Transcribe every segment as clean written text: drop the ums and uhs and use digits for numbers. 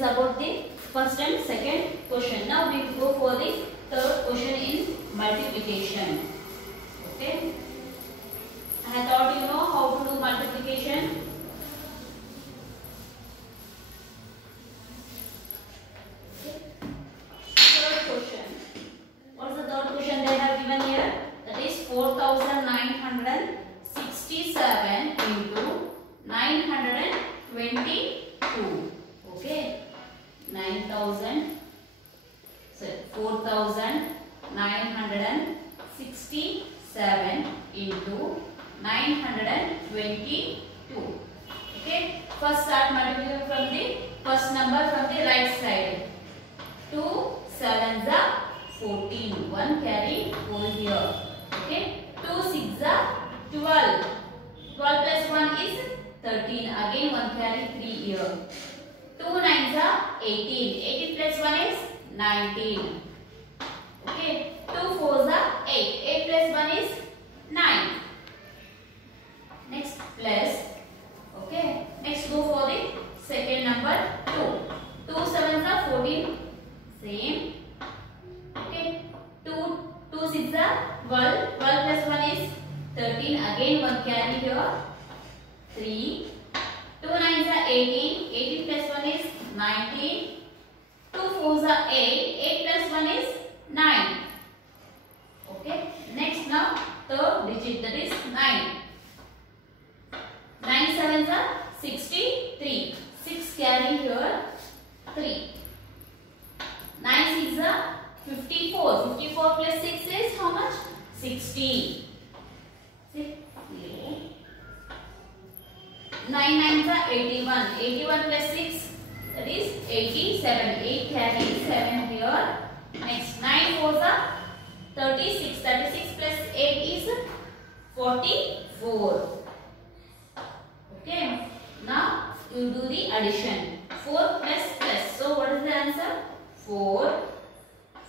is about the first and second question. Now we go for the third question in multiplication. Okay. I thought you know how to do multiplication. Third question. What is the third question they have given here? That is 4967 into 922. Okay. 4,967 into 922. Okay. First start multiplying from the first number from the right side. 2 7s are 14. 1 carry 4 here. Okay. 2 6s are 12. 12 plus 1 is 13. Again 1 carry 3 here. 2 9s are 18. 18 plus 1 is 19. Okay. 2 4s are 8. 8 plus 1 is 9. Next plus. Okay. Next go for the second number 2. 2 7s are 14. Same. Okay. 2 6s are 12. 12 plus 1 is 13. Again 1 carry here. 3. 2 9s are 18. 18 plus 1 is 19. 2 4s are 8. 8 plus 1 is 9. Okay. Next now third digit, that is 9. 9 7s are 63. 6 carry here. 3. 9 6s are 54. 54 plus 6 is how much? 60. 6 0. 9 9s are 81. 81 plus 6, that is 87. 8 carry 7 here. Next 9 4s are 36. 36 plus 8 is 44. Okay. Now you do the addition. 4 plus plus. So what is the answer? 4.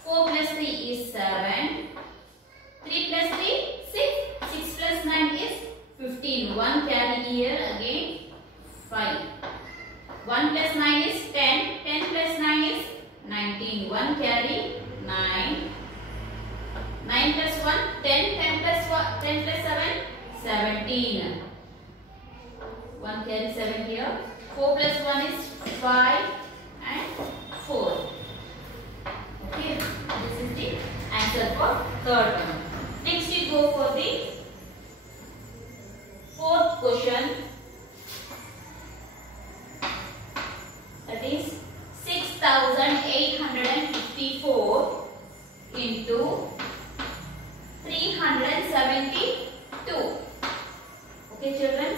4 plus 3 is 7. 3 plus 3 6. 6 plus 9 is 15. 1 carry here again 5. 1 plus 9 is 10. 10 plus 9 is 19. 1 carry 9. 9 plus 1 10. 10 plus 7 17. 1 carry 7 here. 4 plus 1 is 5 and 4. Okay. This is the answer for third one. Next we go for the fourth question. That is 6,854 into 372. Okay, children.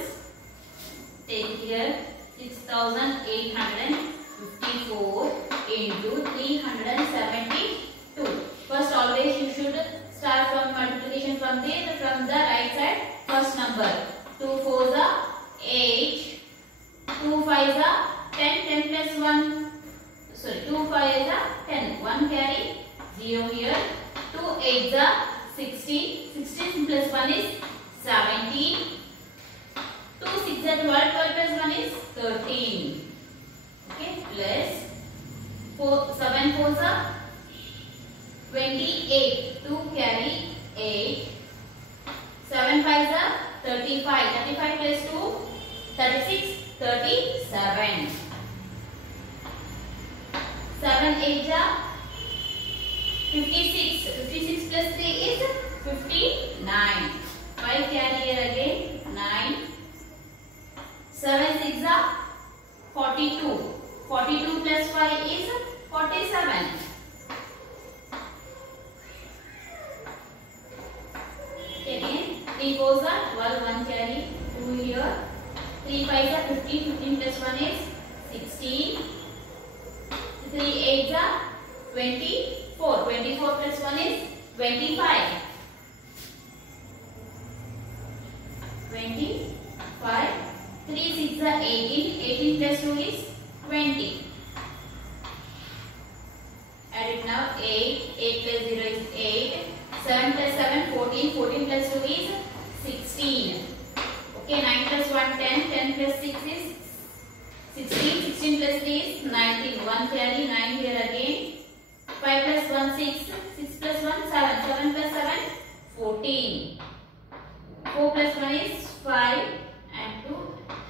Take here 6,854 into 372. First, always you should start from multiplication from the right side. First number 2 4s are 8. 2 5s are 10. 10 plus 1. Sorry, 2 5s are 10. 1 carry 0 here. 2 8s are 16. 16 plus 1 is 17. 2 6s are 12. 12 plus 1 is 13. Okay, plus 7 4s are 28. 2 carry 8. 7 5s are 35. 35 plus 2 36. 37. 7 8s are 56. 56 plus 3 is 59. 5 carry here again 9. 7 6s are 42. 42 plus 5 is 47. Again 3 4s are 12. 1 carry 2 here. 3 5s are 15. 15 plus 1 is 16. 3 8s are 24. 24 plus 1 is 25. 25. 3 6s are 18. 18 plus 2 is 20. Add it now. 8. 8 plus 0 is 8. 7 plus 7 14. 14 plus 2 is 16. Okay. 9 plus 1 10. 10 plus 6 is 16. 16 plus 3 is 19. 1 carry 9 here again. 5 plus 1 6. 6 plus 1 7. 7 plus 7 14. 4 plus 1 is 5 and 2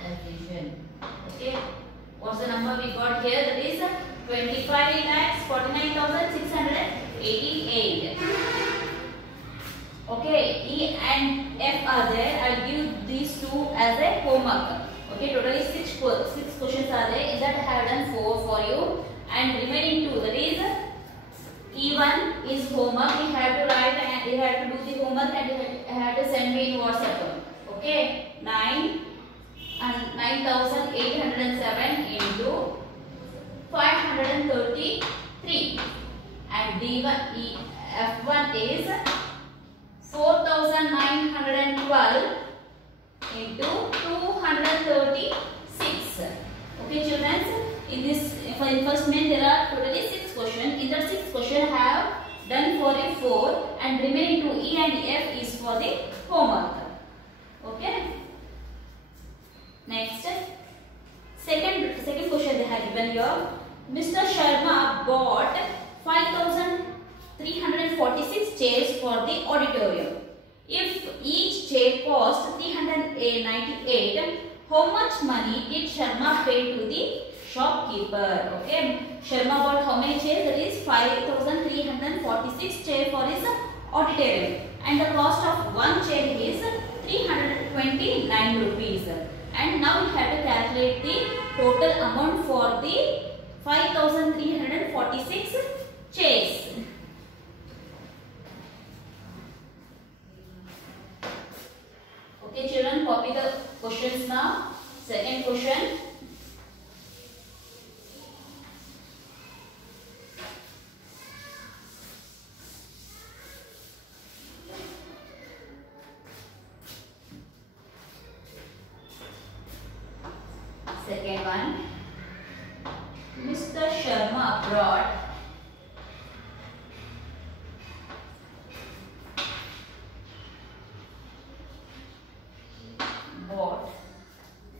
addition. Okay. What's the number we got here? That is 25,49,688. Okay, E and F are there. I'll give these two as a homework. Okay, totally six questions are there. In that I have done 4 for you, and remaining 2. That is E1 is homework. You have to write and you have to do the homework and you have to send me in WhatsApp. Okay, 9,807 into 533, and D1 F1 is 4,912 into 236. Okay, children. In this, for the first main, there are totally 6 questions. In the 6th question, I have done for a 4, and remaining 2 E and F is for the homework. Okay. Next, second question they have given here. Mr. Sharma bought 5,346 chairs for the auditorium. If each chair cost 398, how much money did Sharma pay to the shopkeeper? Okay, Sharma bought how many chairs? That is 5,346 chairs for his auditorium, and the cost of one chair is 329 rupees. And now we have to calculate the total amount for the 5,346 chairs. Okay, children, copy the questions now. Second question. Second one. Mr. Sharma brought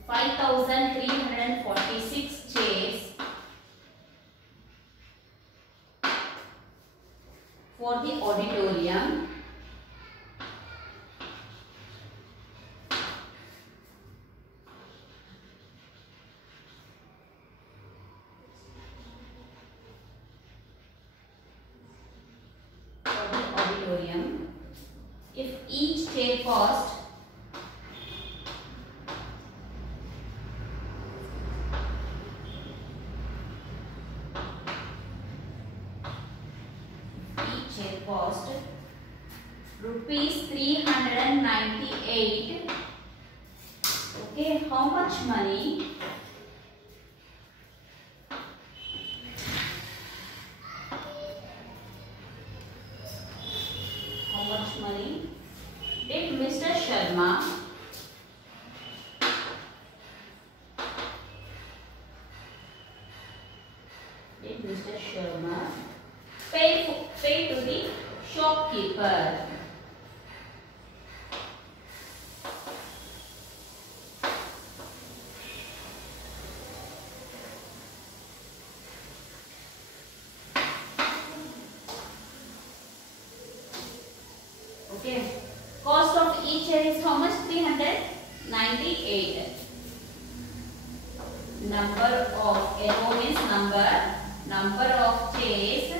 5,346 chairs for the auditorium. If each chair cost rupees 398, okay, how much money did Mr. Sharma pay to the shopkeeper? Okay, cost of each chair is how much? 398. Number of NO means number of chairs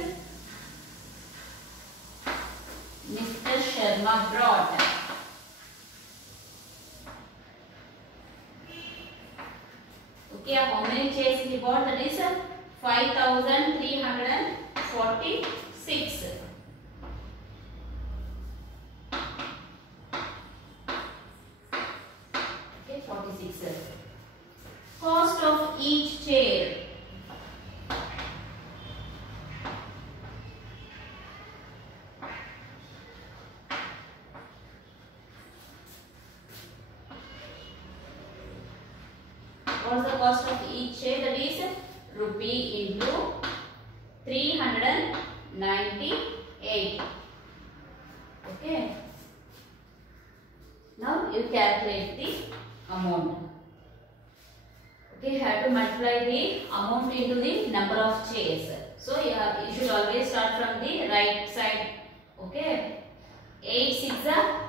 Mr. Sharma brought. Okay, how many chairs he bought? That is 5,346. Okay, 46. Cost of each chair. What's the cost of each chair? That is rupee into 398. Okay. Now you calculate the amount. Okay, have to multiply the the amount into the number of chairs. So you should always start from the right side. Okay. 8 6 are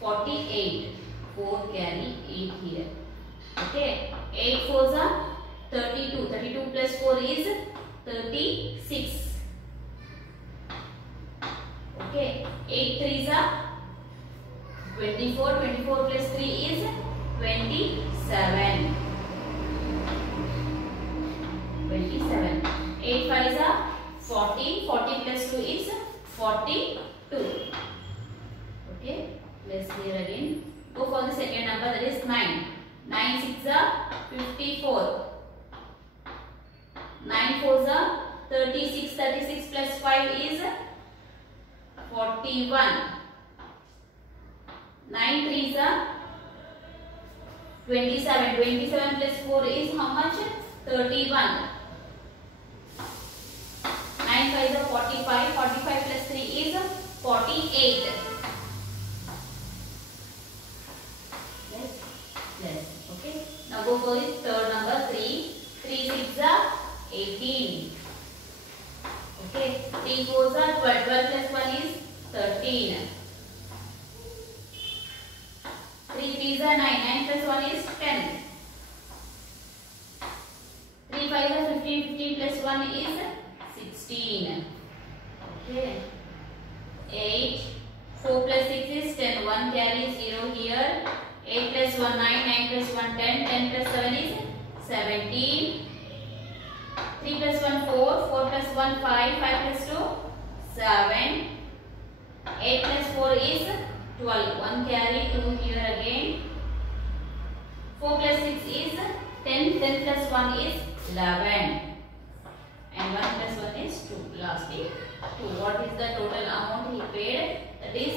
48. 4 carry 8 here. Okay. 8 4s are 32. 32 plus 4 is 36. Okay. 8 3s are 24. 24 plus 3 is 27. 27. 8 5s are 40. 40 plus 2 is 42. Okay. Let's here again. Go for the second number, that is 9. 9 6 are 54. 9 4s are 36. 36 plus 5 is 41. 9 3s are 27. 27 plus 4 is how much? 31. 9 5s are 45. 45 plus 3 is 48. Yes. Okay. Now go for the third number, 3. 3 6 are 18. Okay. 3 4s are 12. 12 plus 1 is 13. 3 3s are 9. 9 plus 1 is 10. 3 5s are 15. 15 plus 1 is 16. Okay. 8. 4 plus 6 is 10. 1 carry 0 here. 8 plus 1 9. 9 plus 1 10. 10 plus 7 is 17. 3 plus 1 4. 4 plus 1 5. 5 plus 2 7. 8 plus 4 is 12. 1 carry 2 here again. 4 plus 6 is 10. 10 plus 1 is 11. And 1 plus 1 is 2. Lastly 2. What is the total amount he paid? That is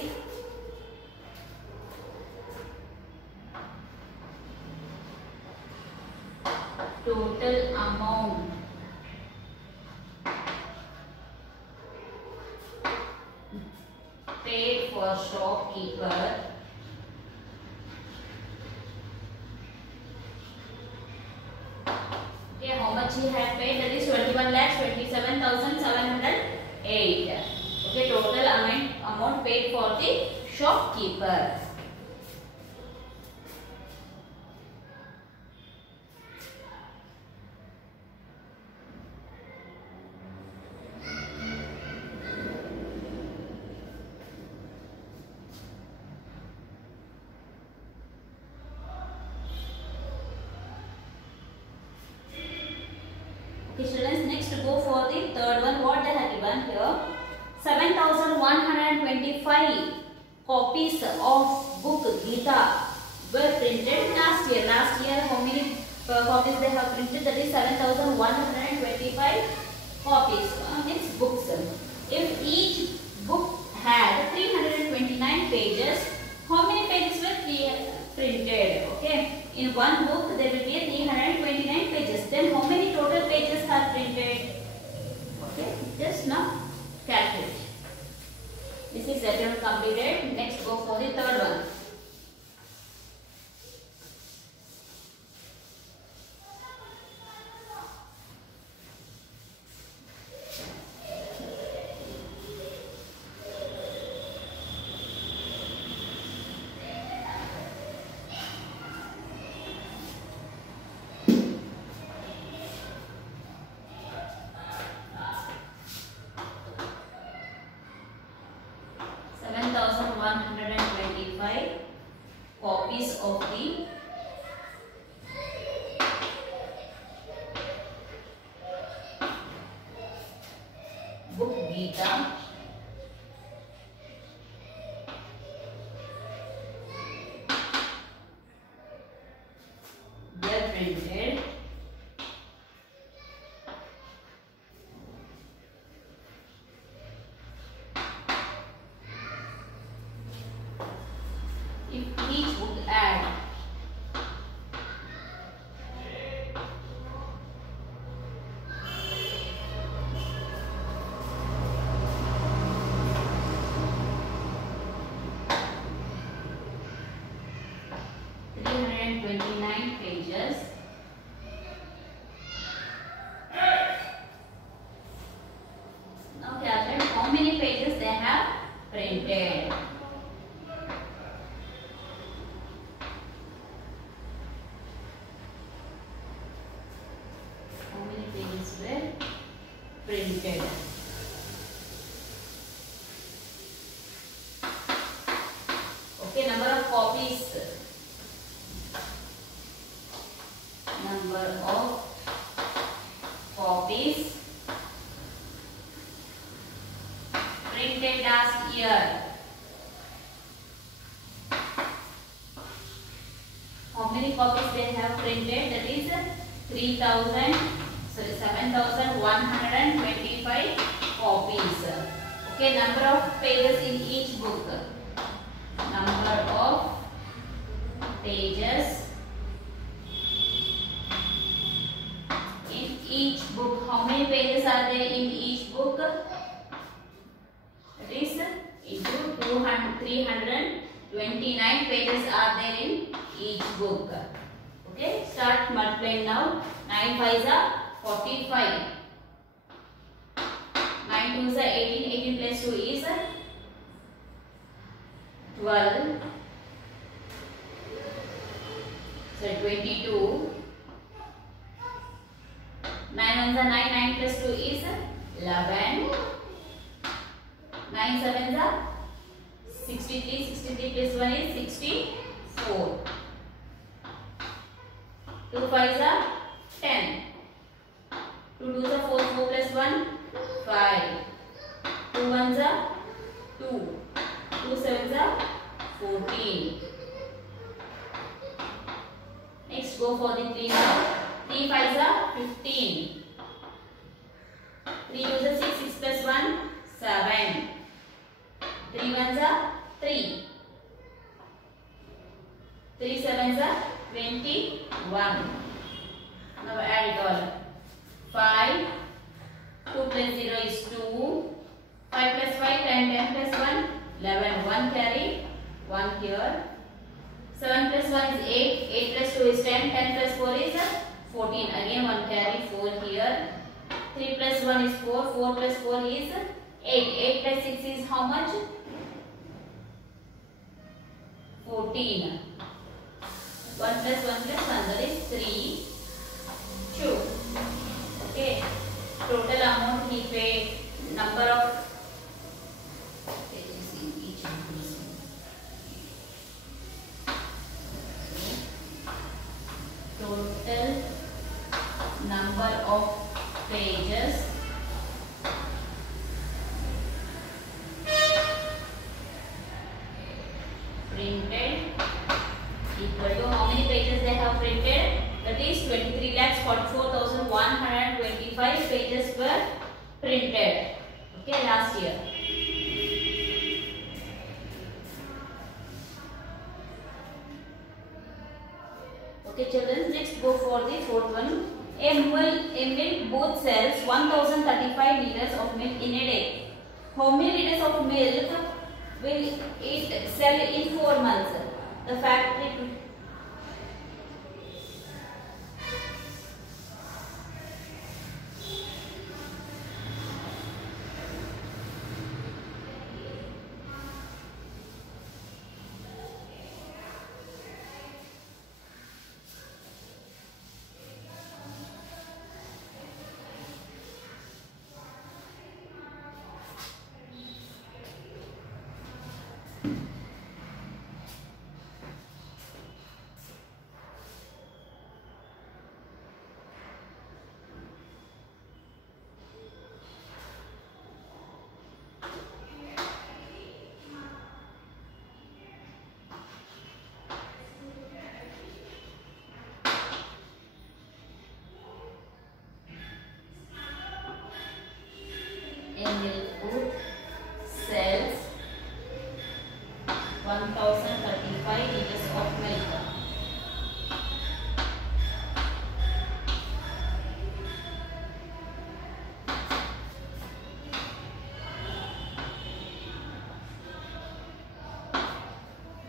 total amount paid for shopkeeper okay, how much he had paid? That is 21,27,708. Okay, total amount paid for the shopkeeper. Okay, students, next go for the third one. What they have given here? 7,125 copies of book Gita were printed last year. Last year, how many copies they have printed? That is 7,125 copies. It's books. If each book had 329 pages, how many pages were printed? Okay. In one book there will be 329 pages. Then how many total pages are printed? Okay, just now calculate. This is second completed. Next go for the third one. Copies of the book Gita were printed if each would add 329 number of copies printed last year. How many copies they have printed? That is 7,125 copies. Okay, number of pages in each book. Number of pages in each book. How many pages are there in each book? That is into 329 pages are there in each book. Okay, start multiplying now. 9 5s are 45. 9 2s are 18. 18 plus 2 is 12. So 22. 9 1s are 9. 9 plus 2 is 11. 9 7s are 63. 63 plus 1 is 64. 2 5s are 10. 2 2s are 4. 4 plus 1 5. 2 1s are 2. 2 7s are 14. Next go for the 3 now. 3 5s are 15. 3 2s are 6. 6 plus 1 7. 3 1s are 3. 3 7s are 21. Now add it all. 5. 2 plus 0 is 2. 5 plus 5 10. 10 plus 1 11. 1 carry. 1 here. 7 plus 1 is 8. 8 plus 2 is 10. 10 plus 4 is 14. Again 1 carry. 4 here. 3 plus 1 is 4. 4 plus 4 is 8. 8 plus 6 is how much? 14. 1 plus 1 plus 1, that is 3, 2. Okay. Total amount he paid, number of pages in each book. Total number of pages printed equal to how many pages they have printed? That is 23,44,125 pages were printed. Okay, last year. Okay, children, next go for the fourth one. A milk booth sells 1,035 liters of milk in a day. How many liters of milk will it sell in 4 months? The factory milk booth sells 1,035 liters of milk.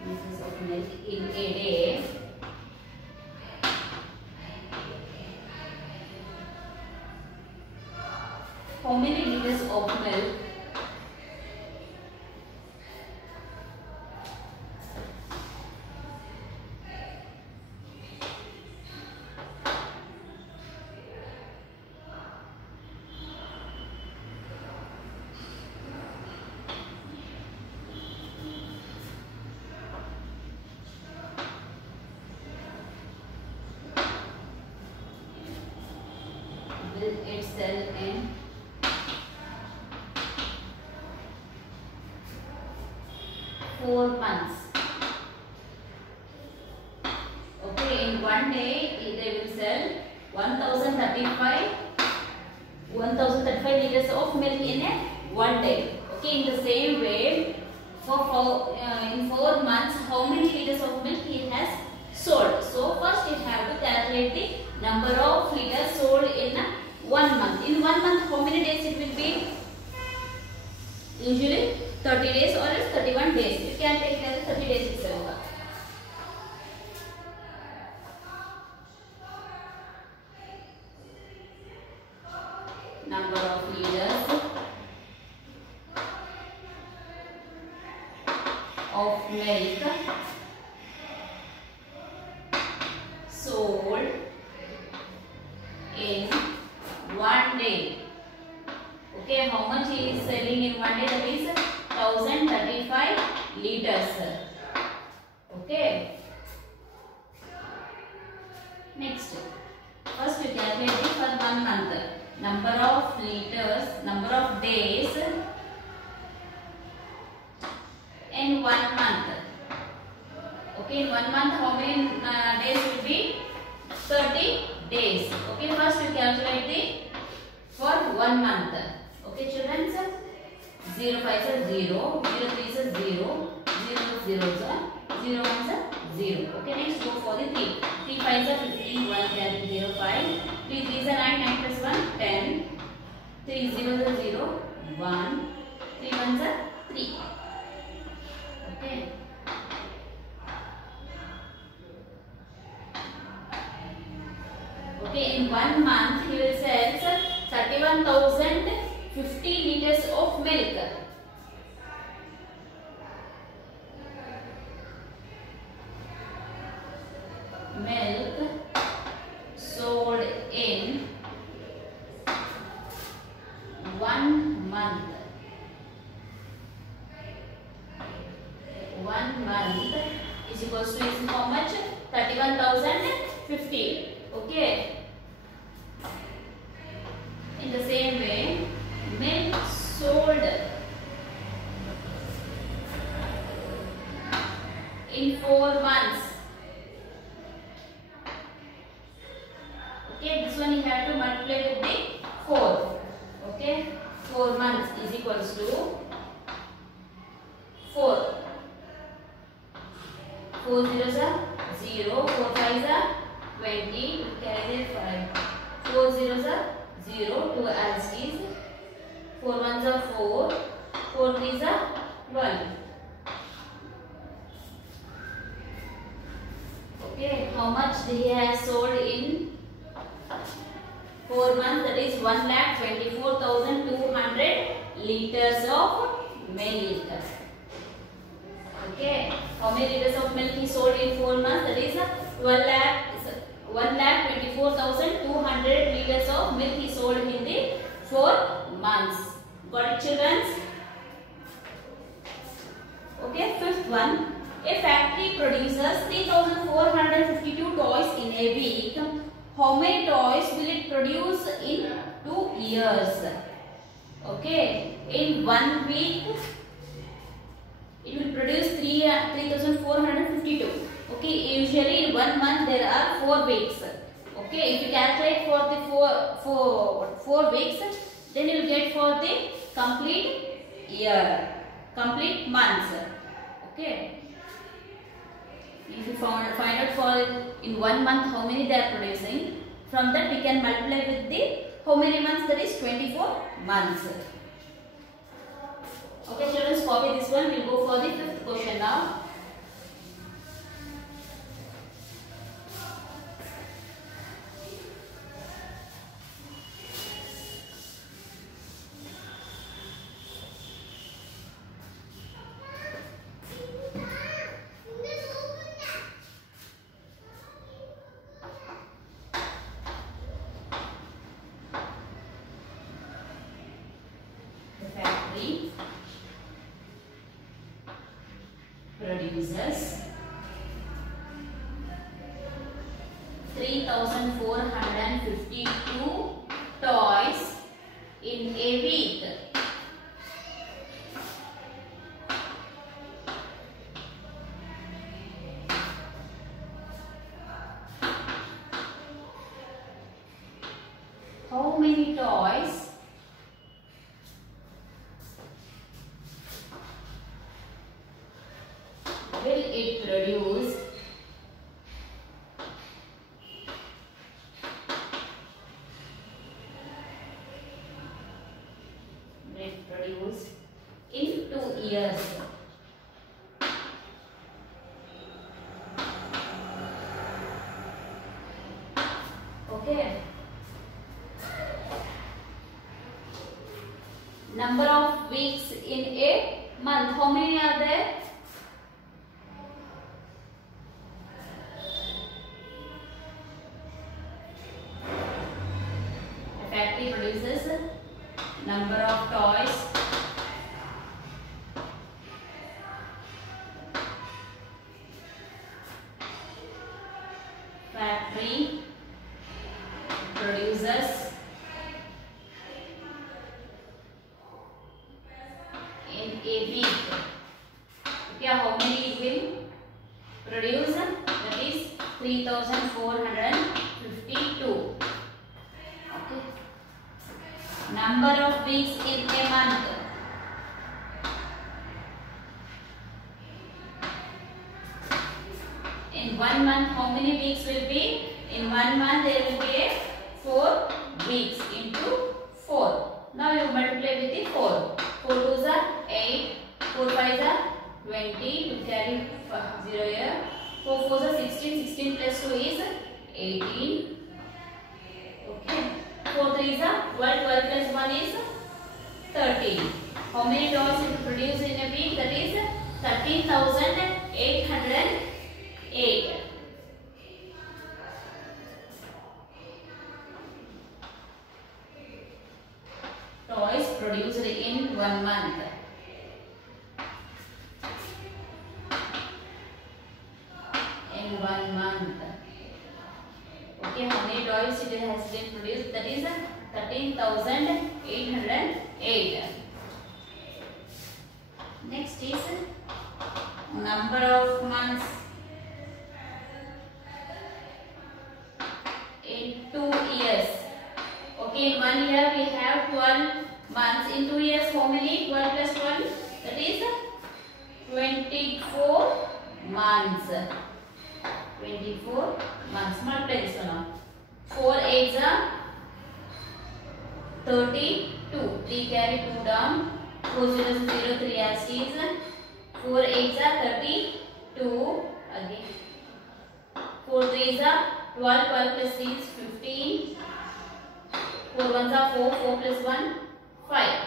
Liters of milk in a day. How many liters of milk it sell in 4 months. Okay, in one day they will sell 1035 liters of milk in a one day. Okay, in the same way, in 4 months, how many liters of milk he has sold? So first you have to calculate the number of liters sold in 1 month. In 1 month, how many days it will be? Usually 30 days or else 31 days. You can take it as 30 days itself. Number of liters of milk sold in 1 day. Okay, how much he is selling in 1 day? That is 1035 liters. Okay. Next, first you calculate it for 1 month. Number of liters, number of days in 1 month. Okay, in 1 month how many days will be? 30 days. Okay, first you calculate the for 1 month. Okay, children, 0 5 is 0, 0 3 is 0, 0 0 is 0 1 is 0. Okay, next go for the 3. 3 5 is 15, 1 10 0 5. 3 3 is 9, 9 plus 1 10. 3 0 is 0 1. 3 1 is 3. Okay. Okay, in 1 month he will sell 31,050 liters of milk. Milk sold in 1 month. 1 month is equals to how much? 31,050. Okay. In the same way, milk sold in 4 months. Okay, this one you have to multiply with the 4. Okay, 4 months is equals to 4. 4 zeros are 0, 4 5s are 20, carry 5. 4 zeros are 0, 2 as is. 4 1s are 4, 4 3s are 1. Okay, how much he has sold in 4 months? That is 1,24,200 liters of milk. Okay, how many liters of milk he sold in 4 months? That is 1,24,200 liters of milk he sold in the 4 months. Got it, children? Okay, fifth one. A factory produces 3,452 toys in a week. How many toys will it produce in 2 years? Okay, in 1 week it will produce 3,452. Okay, usually in 1 month there are 4 weeks. Okay, if you calculate for the 4 weeks, then you will get for the complete year, complete months. Okay, if you find out for in 1 month how many they are producing, from that we can multiply with the how many months, that is 24 months. Okay, children, copy this one. We'll go for the fifth question now. Produces 3,452 toys in a week? How many toys will it produce in 2 years? Okay. Number of weeks in a month. How many are there? A factory produces number of toys. Factory produces in a week. Okay, how many it will produce? That is 3,452. Okay. Number of weeks in a month. In 1 month, how many weeks will be? In 1 month, there will be 4 weeks into 4. Now you multiply with the 4. 4 2s are 8, 4 5s are 20, to carry 0 here. 4 4s are 16, 16 plus 2 is 18. Okay. 4 3s are 12, 12 plus 1 is 13. How many toys it produce in a week? That is 13,808. Toys produced in 1 month. In 1 month. Okay, how many toys it has been produced? That is 13,808. Next is number of months in 2 years. Okay, in 1 year we have 12 months. In 2 years, how many? 12 plus 12, that is 24 months. 24 months. Multiply this one now. 4 8s are 32. 3 carry 2 down. 4 0 0 3 as is. 4 8s are 32. Again. 4 3s are 12. 12 plus 3 is 15. 4 1s are 4. 4 plus 1 5.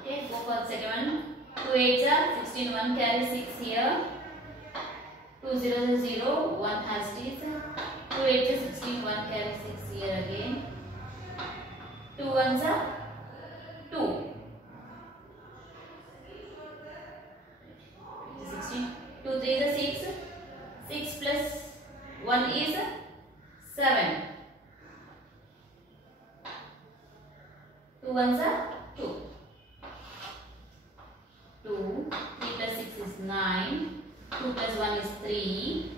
Okay, go for the second one. 2 8s are 16. 1 carry 6 here. 2 0 0 1 has this. 2 8s are 16. 1 carry 6 here again. 2 1s are 2. 16. 2 3s are 6. 6 plus 1 is 7. 2 1s are 2. 2. 3 plus 6 is 9. 2 plus 1 is 3.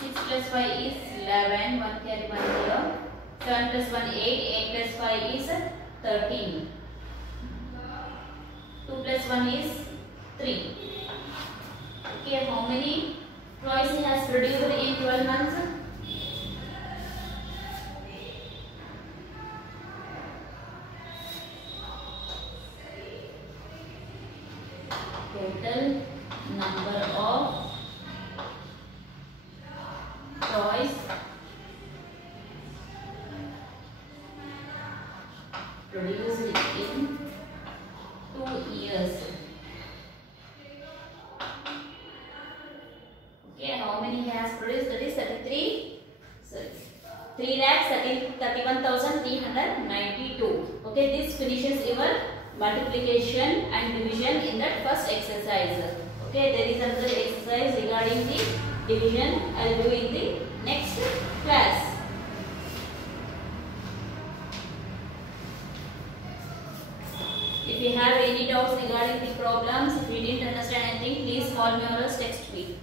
6 plus 5 is 11. 1 carry 1 here. 7 plus 1 8. 8 plus 5 is 13. 2 plus 1 is 3. Okay, how many toys he has produced in 12 months? Total number of toys produced in 2 years. Okay, how many he has produced? That is 3,31,392. Okay, this finishes your multiplication and division in that first exercise. Okay, there is another exercise regarding the division. I will do in the next class. you have any doubts regarding the problems, if you didn't understand anything, please call me or else text me.